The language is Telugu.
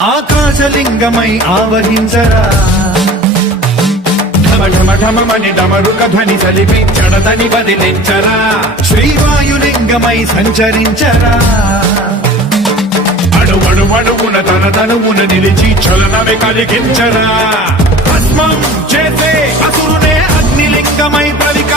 ఆకాశలింగమై ఆవహించరా ఢమఢమఢమని డమరుక ధ్వని సలిపి చడదని వదిలించరా శ్రీవాయులింగమై సంచరించరా అడుగడుగడుగున తన తనువున నిలిచి చలనమే కలిగించరా భస్మం చేసే అసురునే అగ్నిలింగమై పలికి